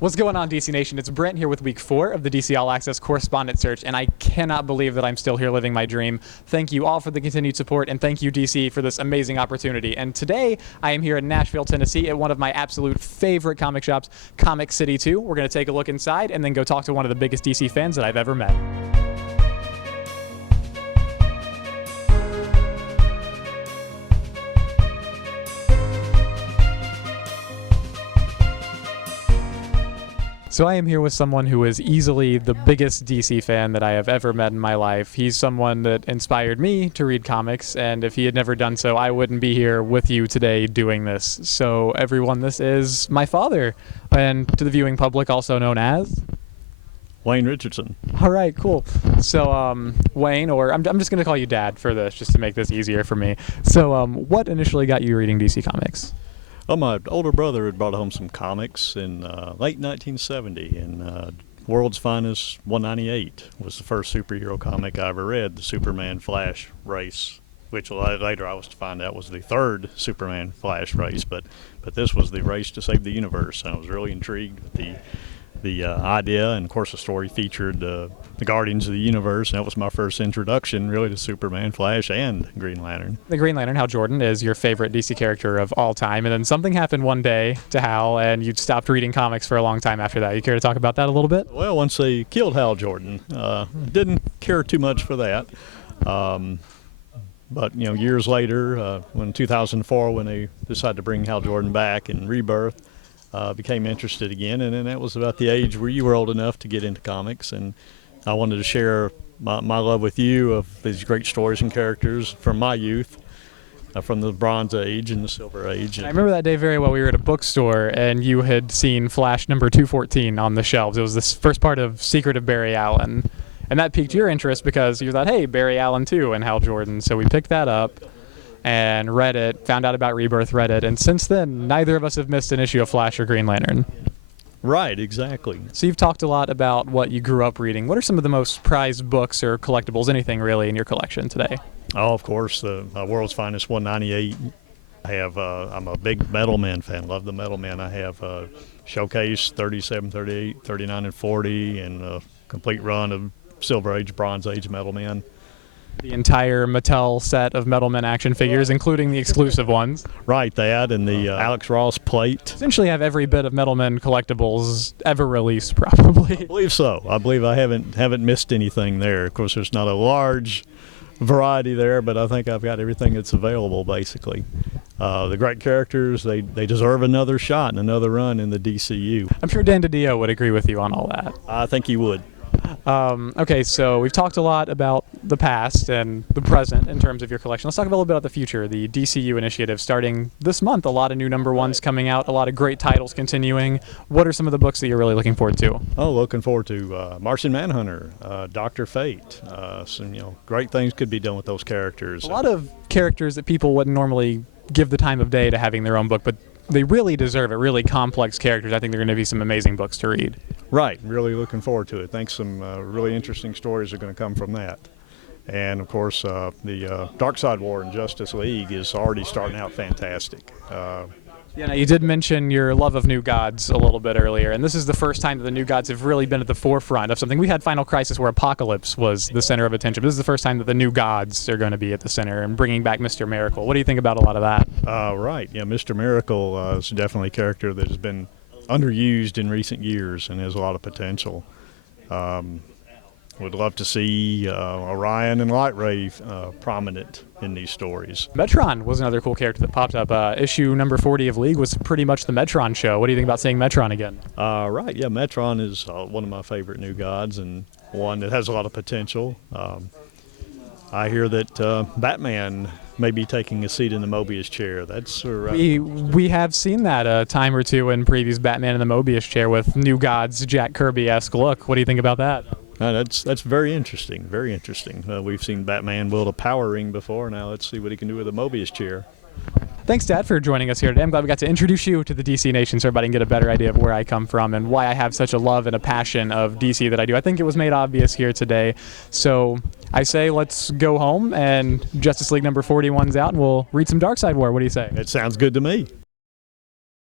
What's going on, DC Nation? It's Brent here with week 4 of the DC All Access Correspondent Search, and I cannot believe that I'm still here living my dream. Thank you all for the continued support, and thank you, DC, for this amazing opportunity. And today, I am here in Nashville, Tennessee, at one of my absolute favorite comic shops, Comix City 2. We're going to take a look inside and then go talk to one of the biggest DC fans that I've ever met. So I am here with someone who is easily the biggest DC fan that I have ever met in my life. He's someone that inspired me to read comics, and if he had never done so, I wouldn't be here with you today doing this. So everyone, this is my father, and to the viewing public, also known as Wayne Richardson. All right, cool. So Wayne, or I'm just going to call you Dad for this, just to make this easier for me. So what initially got you reading DC Comics? Well, my older brother had brought home some comics in late 1970, and World's Finest 198 was the first superhero comic I ever read, the Superman-Flash race, which later I was to find out was the third Superman-Flash race, but this was the race to save the universe, and I was really intrigued with the idea, and of course the story featured the Guardians of the Universe, and that was my first introduction really to Superman, Flash, and Green Lantern. The Green Lantern, Hal Jordan, is your favorite DC character of all time, and then something happened one day to Hal, and you stopped reading comics for a long time after that. You care to talk about that a little bit? Well, once they killed Hal Jordan, didn't care too much for that. But years later, in 2004, when they decided to bring Hal Jordan back in Rebirth, became interested again, and then that was about the age where you were old enough to get into comics, and I wanted to share my love with you of these great stories and characters from my youth, from the Bronze Age and the Silver Age. I remember that day very well. We were at a bookstore, and you had seen Flash number 214 on the shelves. It was this first part of Secret of Barry Allen, and that piqued your interest because you thought, hey, Barry Allen too, and Hal Jordan, so we picked that up and read it, found out about Rebirth, read it, and since then, neither of us have missed an issue of Flash or Green Lantern. Right, exactly. So you've talked a lot about what you grew up reading. What are some of the most prized books or collectibles, anything really, in your collection today? Oh, of course, the World's Finest 198. I'm a big Metal Men fan, love the Metal Men. I have Showcase 37, 38, 39, and 40, and a complete run of Silver Age, Bronze Age Metal Men. The entire Mattel set of Metal Men action figures, including the exclusive ones. Right, that and the Alex Ross plate. Essentially have every bit of Metal Men collectibles ever released, probably. I believe so. I believe I haven't missed anything there. Of course, there's not a large variety there, but I think I've got everything that's available, basically. The great characters, they deserve another shot and another run in the DCU. I'm sure Dan DiDio would agree with you on all that. I think he would. Okay, so we've talked a lot about the past and the present in terms of your collection. Let's talk a little bit about the future, the DCU initiative starting this month. A lot of new number ones coming out, a lot of great titles continuing. What are some of the books that you're really looking forward to? Oh, looking forward to Martian Manhunter, Dr. Fate. Some great things could be done with those characters. A lot of characters that people wouldn't normally give the time of day to having their own book, but they really deserve it. Really complex characters. I think they're going to be some amazing books to read. Right. Really looking forward to it. Think some really interesting stories are going to come from that. And, of course, the Darkseid War in Justice League is already starting out fantastic. Yeah, now you did mention your love of New Gods a little bit earlier, and this is the first time that the New Gods have really been at the forefront of something. We had Final Crisis where Apocalypse was the center of attention, but this is the first time that the New Gods are going to be at the center and bringing back Mr. Miracle. What do you think about a lot of that? Right. Yeah, Mr. Miracle is definitely a character that has been underused in recent years and has a lot of potential. Would love to see Orion and Lightray prominent in these stories. Metron was another cool character that popped up. Issue number 40 of League was pretty much the Metron show. What do you think about seeing Metron again? Right, yeah, Metron is one of my favorite New Gods and one that has a lot of potential. I hear that Batman may be taking a seat in the Mobius chair. That's we have seen that a time or two in previous Batman in the Mobius chair with New Gods, Jack Kirby-esque look. What do you think about that? That's very interesting, very interesting. We've seen Batman wield a power ring before. Now let's see what he can do with a Mobius chair. Thanks, Dad, for joining us here today. I'm glad we got to introduce you to the DC Nation so everybody can get a better idea of where I come from and why I have such a love and a passion of DC that I do. I think it was made obvious here today. So I say let's go home, and Justice League number 41's out, and we'll read some Darkseid War. What do you say? It sounds good to me.